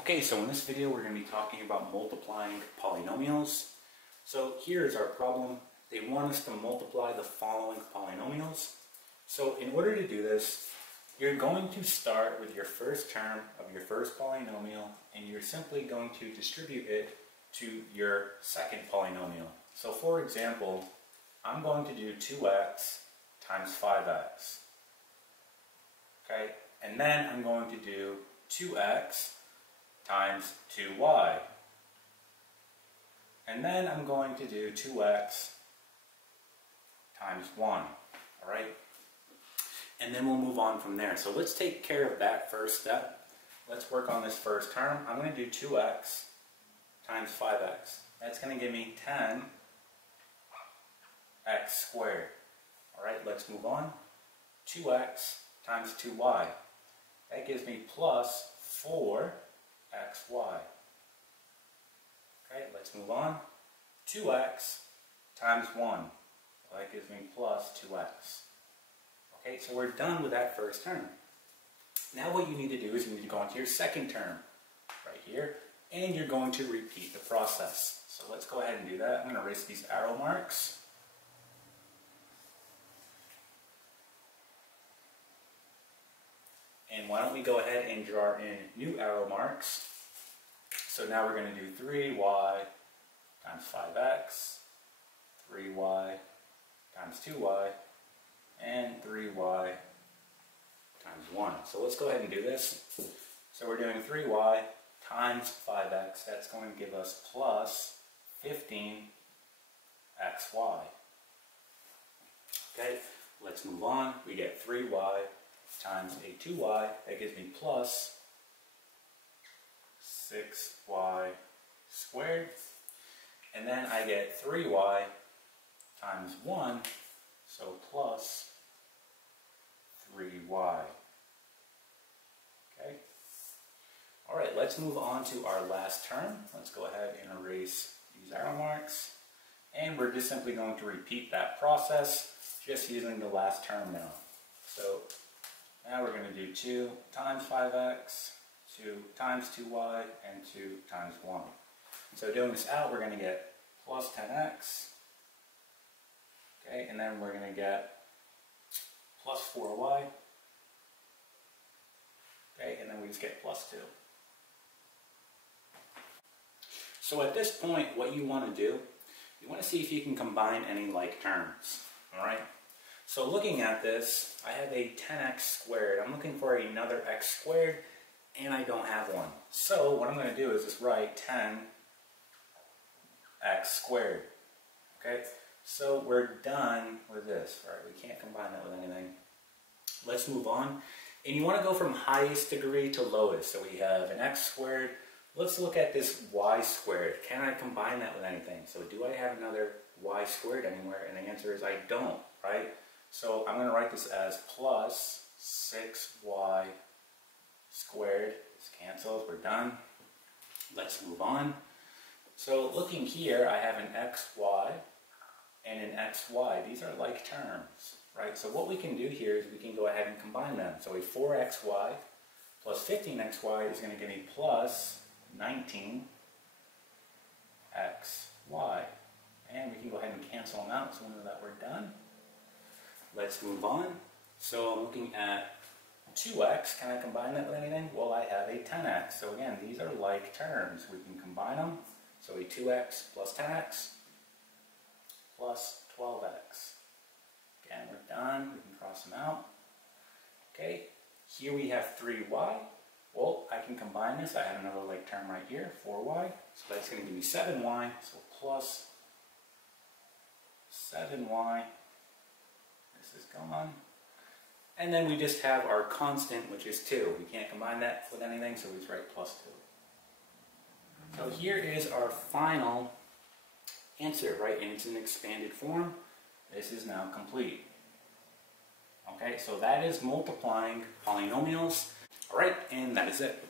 Okay, so in this video we're going to be talking about multiplying polynomials. So here is our problem. They want us to multiply the following polynomials. So in order to do this, you're going to start with your first term of your first polynomial, and you're simply going to distribute it to your second polynomial. So for example, I'm going to do 2x times 5x. Okay, and then I'm going to do 2x times 2y. And then I'm going to do 2x times 1. Alright? And then we'll move on from there. So let's take care of that first step. Let's work on this first term. I'm going to do 2x times 5x. That's going to give me 10x squared. Alright, let's move on. 2x times 2y. That gives me plus 4xy. Okay, let's move on. 2x times 1. Well, that gives me plus 2x. Okay, so we're done with that first term. Now what you need to do is you need to go into your second term right here, and you're going to repeat the process. So let's go ahead and do that. I'm going to erase these arrow marks. And why don't we go ahead and draw in new arrow marks. So now we're going to do 3y times 5x, 3y times 2y, and 3y times 1. So let's go ahead and do this. So we're doing 3y times 5x. That's going to give us plus 15xy. Okay, let's move on. We get 3y times a 2y. That gives me plus 6y squared. And then I get 3y times 1, so plus 3y. Okay. Alright, let's move on to our last term. Let's go ahead and erase these arrow marks. And we're just simply going to repeat that process, just using the last term now. So now we're going to do 2 times 5x, 2 times 2y, and 2 times 1. So doing this out, we're going to get plus 10x. Okay, and then we're going to get plus 4y. Okay, and then we just get plus 2. So at this point, what you want to do, you want to see if you can combine any like terms. Alright? So looking at this, I have a 10x squared. I'm looking for another x squared, and I don't have one. So what I'm going to do is just write 10x squared. Okay? So we're done with this. All right, we can't combine that with anything. Let's move on. And you want to go from highest degree to lowest. So we have an x squared. Let's look at this y squared. Can I combine that with anything? So do I have another y squared anywhere? And the answer is I don't, right? So I'm going to write this as plus 6y squared. This cancels. We're done. Let's move on. So looking here, I have an xy and an xy. These are like terms, right? So what we can do here is we can go ahead and combine them. So a 4xy plus 15xy is going to give me plus 19xy. And we can go ahead and cancel them out so we know that we're done. Let's move on. So I'm looking at 2x. Can I combine that with anything? Well, I have a 10x. So again, these are like terms. We can combine them. So a 2x plus 10x plus 12x. Again, we're done. We can cross them out. Okay, here we have 3y. Well, I can combine this. I have another like term right here, 4y. So that's going to give me 7y. So plus 7y. This is gone. And then we just have our constant, which is 2. We can't combine that with anything, so we just write plus 2. So here is our final answer, right? And it's in expanded form. This is now complete. Okay, so that is multiplying polynomials. Alright, and that is it.